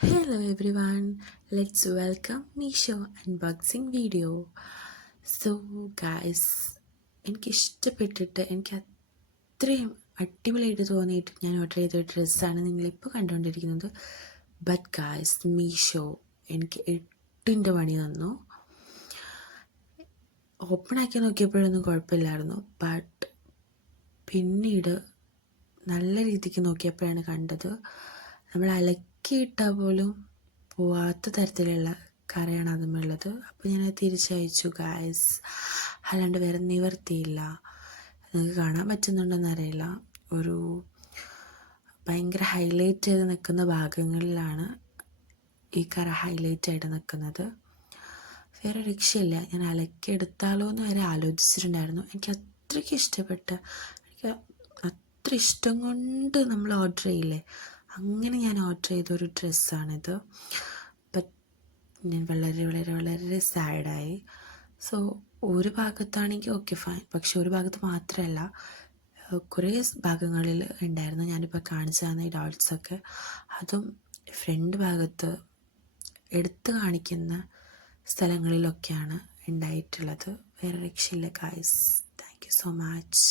Hello everyone, let's welcome Meesho unboxing video. So guys, എനിക്ക് അത്രയും അടിപൊളിയായിട്ട് തോന്നിയിട്ട് ഞാൻ ഓർഡർ ചെയ്ത ഡ്രസ്സാണ് നിങ്ങളിപ്പോൾ കണ്ടുകൊണ്ടിരിക്കുന്നത്. ബട്ട് ഗായ്സ്, മീഷോ എനിക്ക് 8ൻ്റെ പണി തന്നു. ഓപ്പൺ ആക്കി നോക്കിയപ്പോഴൊന്നും കുഴപ്പമില്ലായിരുന്നു, ബട്ട് പിന്നീട് നല്ല രീതിക്ക് നോക്കിയപ്പോഴാണ് കണ്ടത് നമ്മൾ അലക്കിയിട്ടാൽ പോലും പോവാത്ത തരത്തിലുള്ള കറയാണ് അതുമുള്ളത്. അപ്പോൾ ഞാനത് തിരിച്ചയച്ചു ഗായ്സ്. അല്ലാണ്ട് വേറെ നിവർത്തിയില്ല. നിങ്ങൾക്ക് കാണാൻ പറ്റുന്നുണ്ടെന്ന് അറിയില്ല, ഒരു ഭയങ്കര ഹൈലൈറ്റ് ചെയ്ത് നിൽക്കുന്ന ഭാഗങ്ങളിലാണ് ഈ കറ ഹൈലൈറ്റ് ആയിട്ട് നിൽക്കുന്നത്. വേറെ രക്ഷയില്ല. ഞാൻ അലക്കിയെടുത്താലോ എന്ന് വരെ ആലോചിച്ചിട്ടുണ്ടായിരുന്നു. എനിക്ക് അത്രയ്ക്ക് എനിക്ക് അത്ര ഇഷ്ടം കൊണ്ട് നമ്മൾ ഓർഡർ ചെയ്യില്ലേ, അങ്ങനെ ഞാൻ ഓർഡർ ചെയ്തൊരു ഡ്രസ്സാണിത്. ബട്ട് ഞാൻ വളരെ വളരെ വളരെ സാഡായി. സോ ഒരു ഭാഗത്താണെങ്കിൽ ഓക്കെ ഫൈൻ, പക്ഷെ ഒരു ഭാഗത്ത് മാത്രമല്ല, കുറേ ഭാഗങ്ങളിൽ ഉണ്ടായിരുന്നു ഞാനിപ്പോൾ കാണിച്ചു തന്ന ഈ ഡോട്ട്സൊക്കെ. അതും ഫ്രണ്ട് ഭാഗത്ത് എടുത്ത് കാണിക്കുന്ന സ്ഥലങ്ങളിലൊക്കെയാണ് ഉണ്ടായിട്ടുള്ളത്. വേറെ രക്ഷയില്ല guys. Thank you so much.